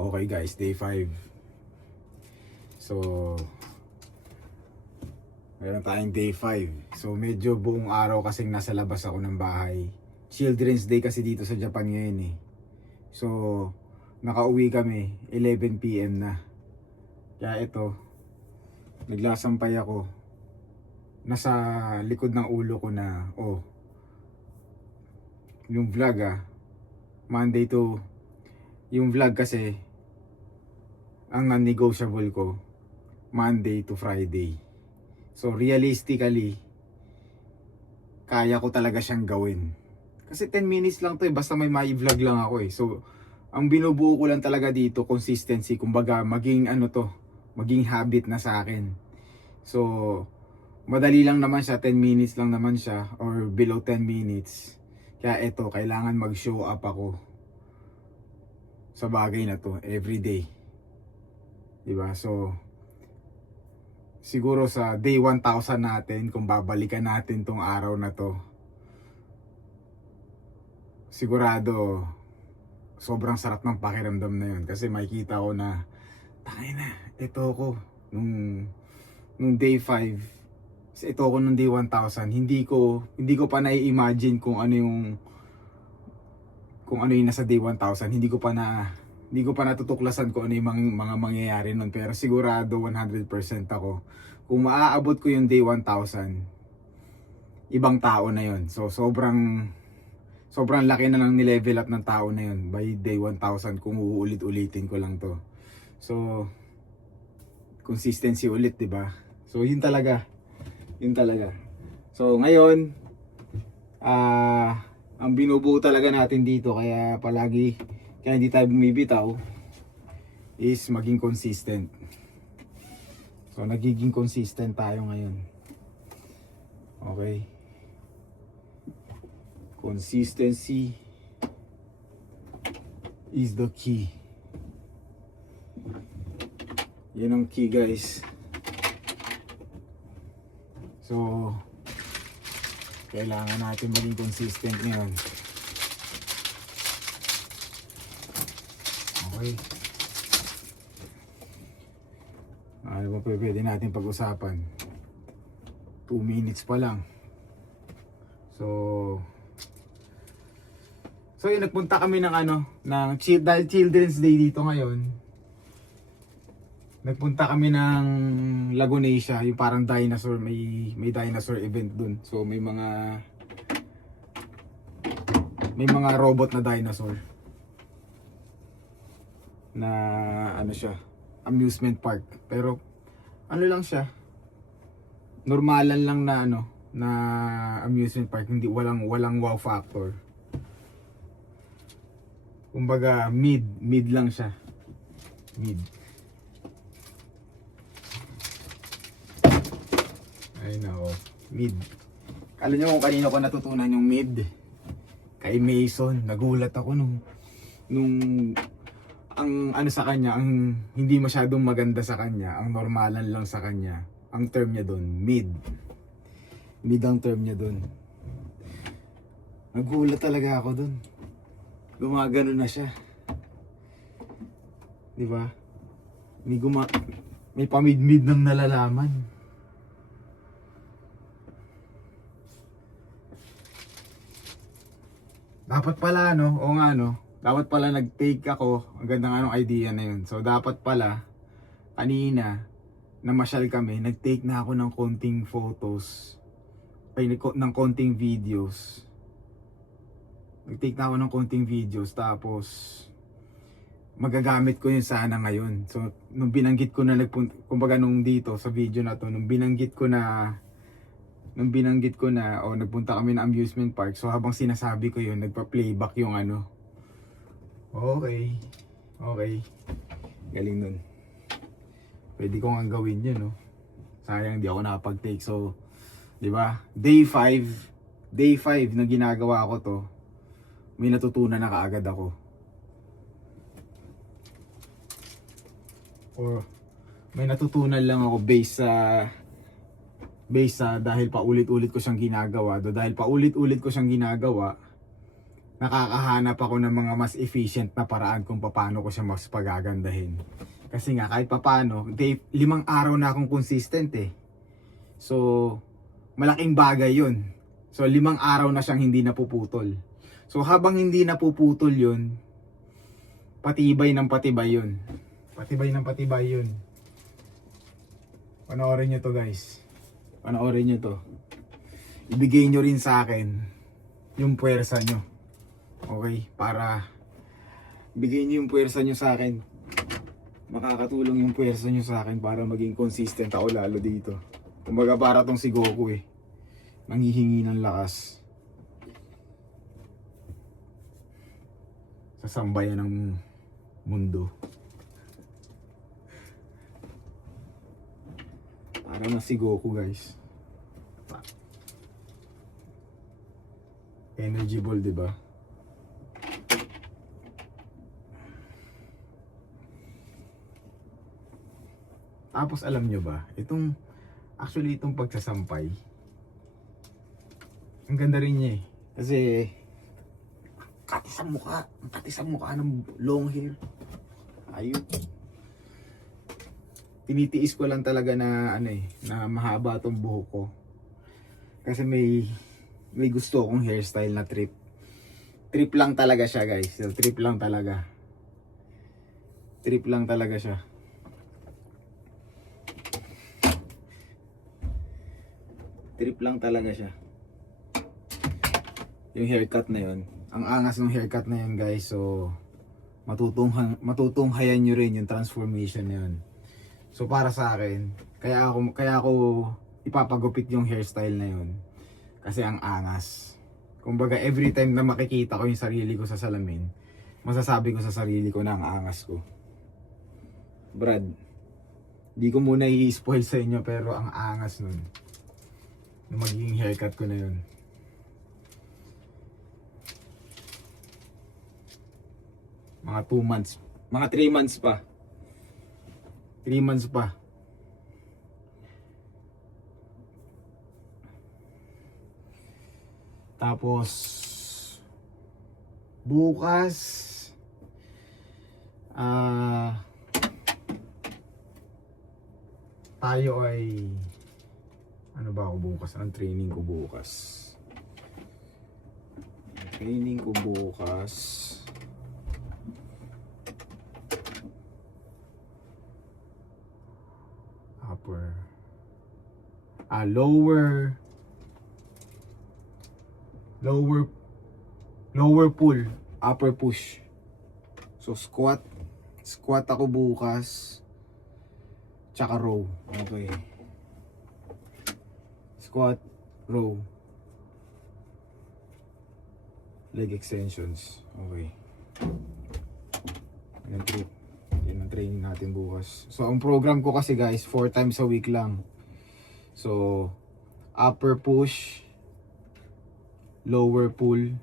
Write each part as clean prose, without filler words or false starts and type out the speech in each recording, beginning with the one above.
Okay guys, day 5. So, meron tayong day 5. So, medyo buong araw kasing nasa labas ako ng bahay. Children's Day kasi dito sa Japan ngayon eh. So, nakauwi kami 11 PM na. Kaya ito, naglasampay ako. Nasa likod ng ulo ko na, yung vlog Monday to, yung vlog kasi, ang non-negotiable ko, Monday to Friday. So realistically, kaya ko talaga siyang gawin. Kasi 10 minutes lang to basta may mai-vlog lang ako eh. So, ang binubuo ko lang talaga dito, consistency. Kumbaga, maging maging habit na sa akin. So, madali lang naman siya, 10 minutes lang naman siya, or below 10 minutes. Kaya ito, kailangan mag-show up ako sa bagay na to, everyday. Diba? So, siguro sa day 1000 natin, kung babalikan natin tong araw na to, sigurado sobrang sarap ng pakiramdam na yun. Kasi makikita ko na, tangay na, ito ko nung day 5, ito ko nung day 1000, hindi ko pa na-imagine kung ano yung nasa day 1000. Hindi ko pa natutuklasan kung ano yung mga mangyayari nun. Pero sigurado 100% ako, kung maaabot ko yung day 1000, ibang tao na yun. So sobrang laki na lang nilevel up ng tao na yun by day 1000 kung uulit-ulitin ko lang to. So consistency ulit, 'di ba? So yun talaga. So ngayon, ang binubuo talaga natin dito, kaya hindi tayo bumibitaw, is maging consistent. So nagiging consistent tayo ngayon. Okay? Consistency is the key. Yan ang key, guys. So, kailangan natin maging consistent ngayon. Okay. Ano ba pwede natin pag-usapan? 2 minutes pa lang. So yun, nagpunta kami dahil Children's Day dito ngayon. Nagpunta kami ng Lagunasia, yung parang dinosaur, may dinosaur event dun. So may mga robot na dinosaur na siya, amusement park. Pero lang siya, normalan lang na amusement park, hindi walang wow factor. Kumbaga mid lang siya. Ay nako, mid. Alam niyo kung kanino ko natutunan yung mid? Kay Mason. Nagulat ako nung ang sa kanya, ang hindi masyadong maganda sa kanya, ang normalan lang sa kanya, ang term niya doon, mid ang term niya doon. Nagulat talaga ako doon. Gumagano na siya, di ba? May pamid-mid ng nalalaman. Dapat pala dapat pala nag-take ako. Ang ganda idea na yun. So dapat pala kanina namasyal kami, nag-take na ako ng konting photos, ng konting videos. Nag-take na ako ng konting videos, tapos magagamit ko yun sana ngayon. So nung binanggit ko na kumbaga nung dito sa video na to, nung binanggit ko na nagpunta kami ng amusement park, so habang sinasabi ko yun, nagpa-playback yung Okay. Galing nun. Pwede ko nga gawin yun, Sayang di ako nakapag-take. So, di ba? Day 5 na ginagawa ko to, may natutunan na kaagad ako. Or may natutunan lang ako based sa dahil paulit-ulit ko siyang ginagawa. Dahil paulit-ulit ko siyang ginagawa, nakakahanap ako ng mga mas efficient na paraan kung paano ko siya mas pagagandahin. Kasi nga kahit papaano, 5 araw na akong consistent eh. So, malaking bagay yun. So, 5 araw na siyang hindi napuputol. So, habang hindi napuputol yun, patibay ng patibay yun. Patibay ng patibay yun. Panoorin nyo to guys. Panoorin nyo to. Ibigay nyo rin sa akin yung puwersa nyo. Okay? Para bigay nyo yung puwersa nyo sa akin. Makakatulong yung puwersa nyo sa akin para maging consistent ako lalo dito. Kumbaga para tong si Goku eh. Nanghihingi ng lakas. Sa sambayan ng mundo. Para na si Goku guys. Energy ball, di ba? Tapos alam nyo ba, itong pagsasampay, ang ganda rin niya eh. Kasi katis ang mukha ng long hair. Ayun. Tinitiis ko lang talaga na na mahaba tong buhok ko. Kasi may gusto akong hairstyle na trip. Trip lang talaga siya guys. Trip lang talaga. Trip lang talaga siya. Trip lang talaga siya. Yung haircut na yun. Ang angas ng haircut na yun guys. So matutunghayan nyo rin yung transformation na yun. So para sa akin, kaya ako ipapagupit yung hairstyle na yun. Kasi ang angas. Kumbaga every time na makikita ko yung sarili ko sa salamin, masasabi ko sa sarili ko na ang angas ko. Brad, di ko muna i-spoil sa inyo pero ang angas nun. Nung magiging haircut ko na yun. Mga 2 months. Mga 3 months pa. 3 months pa. Tapos bukas tayo ay ano ba ako bukas? Anong training ko bukas? Training ko bukas upper lower pull, upper push. So squat ako bukas tsaka row. Okay. Squat, row, leg extensions. Okay. Yan ang training natin bukas. So ang program ko kasi guys 4 times a week lang. So upper push, lower pull,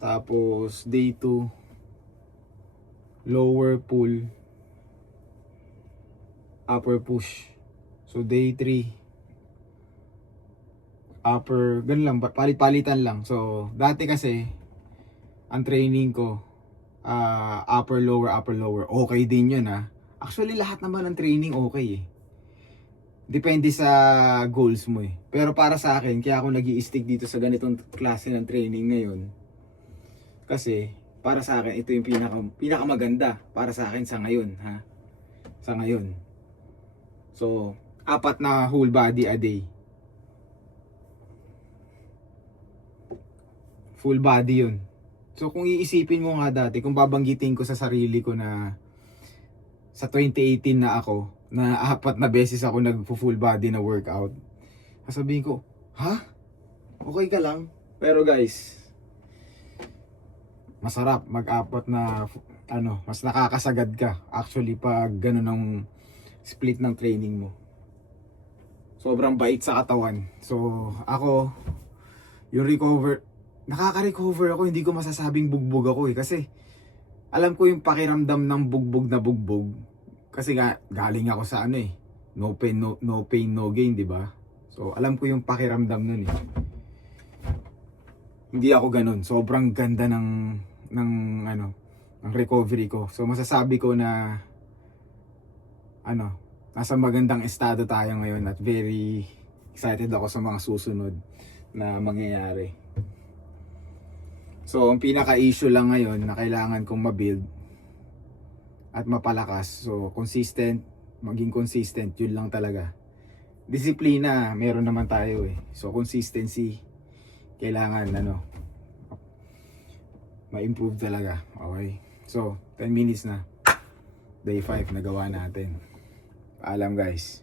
tapos day 2 lower pull, upper push. So day 3 upper, ganun lang, palit-palitan lang. So dati kasi ang training ko upper lower. Okay din yun ha. Actually lahat naman ng training okay eh. Depende sa goals mo eh. Pero para sa akin, kaya ako nag-i-stick dito sa ganitong klase ng training ngayon. Kasi para sa akin ito yung pinakamaganda para sa akin sa ngayon ha. Sa ngayon. So 4 na whole body a day. Full body yun. So kung iisipin mo nga dati, kung babanggitin ko sa sarili ko na sa 2018 na ako, na 4 na beses ako nag-full body na workout, sasabihin ko, ha? Okay ka lang? Pero guys, masarap mag-4 na mas nakakasagad ka actually pag gano'n ang split ng training mo. Sobrang bait sa katawan. So ako, yung nakaka-recover ako, hindi ko masasabing bugbog ako eh. Kasi alam ko yung pakiramdam ng bugbog na bugbog. Kasi galing ako sa no pain no gain, di ba? So alam ko yung pakiramdam nun eh. Hindi ako ganun. Sobrang ganda ng ano, ng recovery ko. So masasabi ko na ano, nasa magandang estado tayo ngayon at very excited ako sa mga susunod na mangyayari. So, ang pinaka-issue lang ngayon na kailangan kong mabuild at mapalakas. So, maging consistent, yun lang talaga. Disiplina, meron naman tayo eh. So, consistency, kailangan ma-improve talaga. Okay? So, 10 minutes na. Day 5, nagawa natin. Paalam guys.